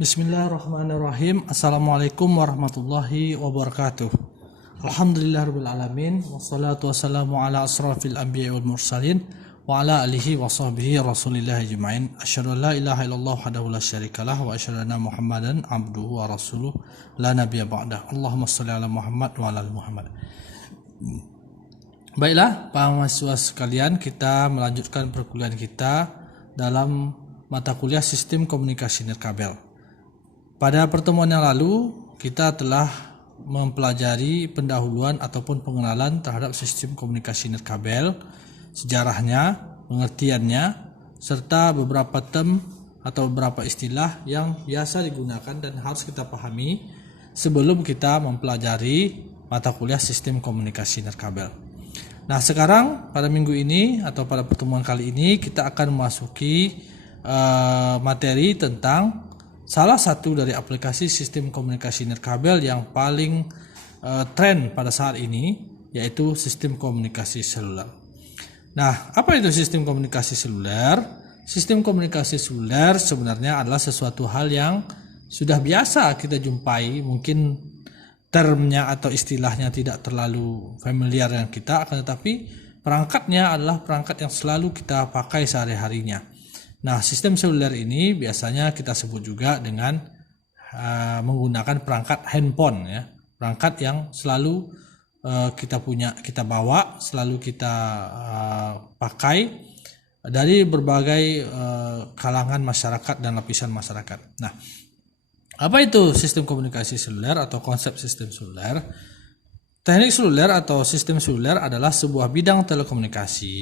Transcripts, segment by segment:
Bismillahirrahmanirrahim. Assalamualaikum warahmatullahi wabarakatuh. Alhamdulillahirabbil alamin wassalatu wassalamu ala asrafil anbiya'i wal mursalin wa ala alihi wa sahbihi rasulillah ajma'in. Asyhadu an la ilaha illallah wahdahu la syarikalah wa asyhadu anna Muhammadan abduhu wa rasuluh la nabiyya ba'dah. Allahumma shalli ala Muhammad wa ala ali Muhammad. Baiklah, para mahasiswa sekalian, kita melanjutkan perkuliahan kita dalam mata kuliah Sistem Komunikasi Nirkabel. Pada pertemuan yang lalu, kita telah mempelajari pendahuluan ataupun pengenalan terhadap sistem komunikasi nirkabel, sejarahnya, pengertiannya, serta beberapa term atau beberapa istilah yang biasa digunakan dan harus kita pahami sebelum kita mempelajari mata kuliah sistem komunikasi nirkabel. Nah, sekarang pada minggu ini atau pada pertemuan kali ini kita akan memasuki materi tentang salah satu dari aplikasi sistem komunikasi nirkabel yang paling tren pada saat ini, yaitu sistem komunikasi seluler. Nah, apa itu sistem komunikasi seluler? Sistem komunikasi seluler sebenarnya adalah sesuatu hal yang sudah biasa kita jumpai. Mungkin termnya atau istilahnya tidak terlalu familiar dengan kita, akan tetapi perangkatnya adalah perangkat yang selalu kita pakai sehari-harinya. Nah, sistem seluler ini biasanya kita sebut juga dengan menggunakan perangkat handphone, ya, perangkat yang selalu kita bawa, selalu kita pakai dari berbagai kalangan masyarakat dan lapisan masyarakat. Nah, apa itu sistem komunikasi seluler atau konsep sistem seluler? Teknik seluler atau sistem seluler adalah sebuah bidang telekomunikasi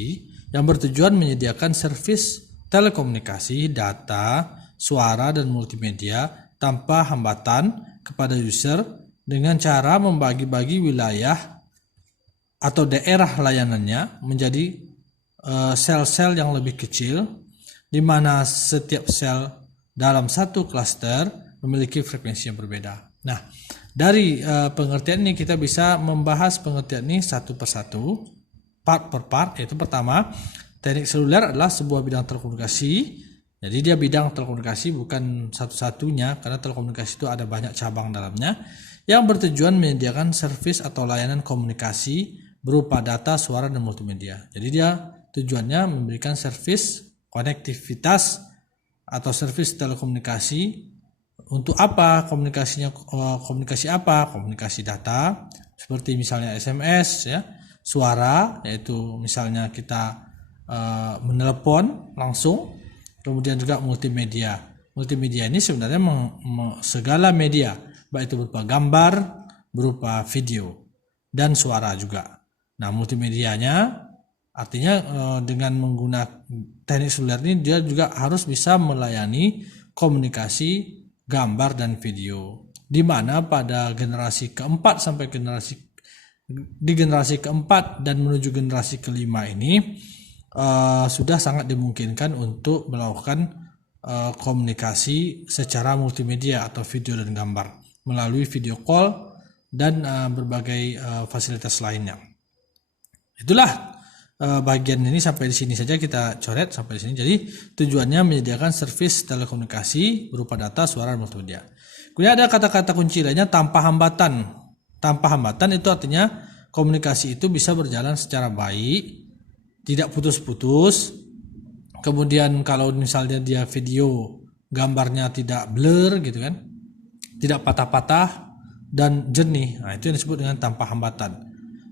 yang bertujuan menyediakan servis telekomunikasi, data, suara, dan multimedia tanpa hambatan kepada user dengan cara membagi-bagi wilayah atau daerah layanannya menjadi sel-sel yang lebih kecil, di mana setiap sel dalam satu klaster memiliki frekuensi yang berbeda. Nah, dari pengertian ini kita bisa membahas pengertian ini satu persatu, part per part. Yaitu pertama, teknik seluler adalah sebuah bidang telekomunikasi. Jadi dia bidang telekomunikasi, bukan satu-satunya, karena telekomunikasi itu ada banyak cabang dalamnya, yang bertujuan menyediakan servis atau layanan komunikasi berupa data, suara, dan multimedia. Jadi dia tujuannya memberikan servis konektivitas atau servis telekomunikasi. Untuk apa komunikasinya? Komunikasi apa? Komunikasi data, seperti misalnya SMS, ya, suara, yaitu misalnya kita menelepon langsung, kemudian juga multimedia. Multimedia ini sebenarnya segala media, baik itu berupa gambar, berupa video, dan suara juga. Nah, multimedianya artinya dengan menggunakan teknik seluler ini dia juga harus bisa melayani komunikasi gambar dan video, di mana pada generasi keempat sampai generasi keempat dan menuju generasi kelima ini sudah sangat dimungkinkan untuk melakukan komunikasi secara multimedia atau video dan gambar melalui video call dan berbagai fasilitas lainnya. Itulah bagian ini, sampai di sini saja kita coret sampai di sini. Jadi tujuannya menyediakan servis telekomunikasi berupa data, suara, dan multimedia. Kemudian ada kata-kata kunci lainnya, tanpa hambatan. Tanpa hambatan itu artinya komunikasi itu bisa berjalan secara baik, tidak putus-putus. Kemudian kalau misalnya dia video, gambarnya tidak blur gitu kan, tidak patah-patah dan jernih. Nah, itu yang disebut dengan tanpa hambatan.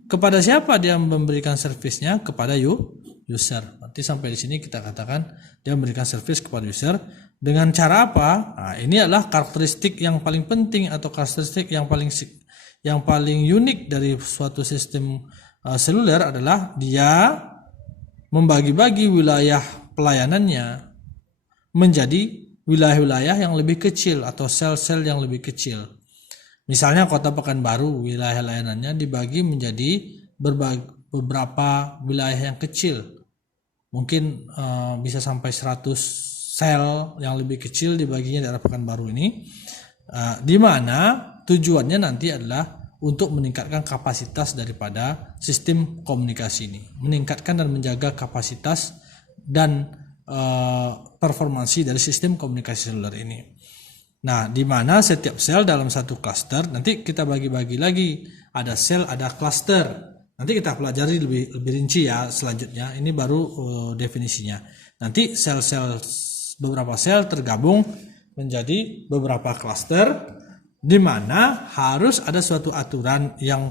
Kepada siapa dia memberikan servisnya? Kepada user. Nanti sampai di sini kita katakan dia memberikan servis kepada user dengan cara apa? Nah, ini adalah karakteristik yang paling penting atau karakteristik yang paling unik dari suatu sistem seluler adalah dia membagi-bagi wilayah pelayanannya menjadi wilayah-wilayah yang lebih kecil atau sel-sel yang lebih kecil. Misalnya Kota Pekanbaru, wilayah layanannya dibagi menjadi beberapa wilayah yang kecil. Mungkin bisa sampai 100 sel yang lebih kecil dibaginya daerah Pekanbaru ini, di mana tujuannya nanti adalah untuk meningkatkan kapasitas daripada sistem komunikasi ini, meningkatkan dan menjaga kapasitas dan performansi dari sistem komunikasi seluler ini. Nah, di mana setiap sel dalam satu klaster, nanti kita bagi-bagi lagi. Ada sel, ada klaster. Nanti kita pelajari lebih rinci ya selanjutnya. Ini baru definisinya. Nanti beberapa sel tergabung menjadi beberapa klaster, di mana harus ada suatu aturan yang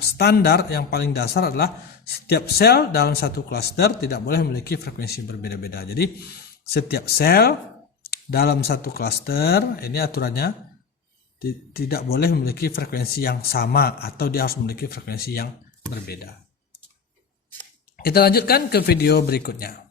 standar, yang paling dasar adalah setiap sel dalam satu klaster tidak boleh memiliki frekuensi berbeda-beda. Jadi setiap sel dalam satu klaster ini aturannya tidak boleh memiliki frekuensi yang sama atau dia harus memiliki frekuensi yang berbeda. Kita lanjutkan ke video berikutnya.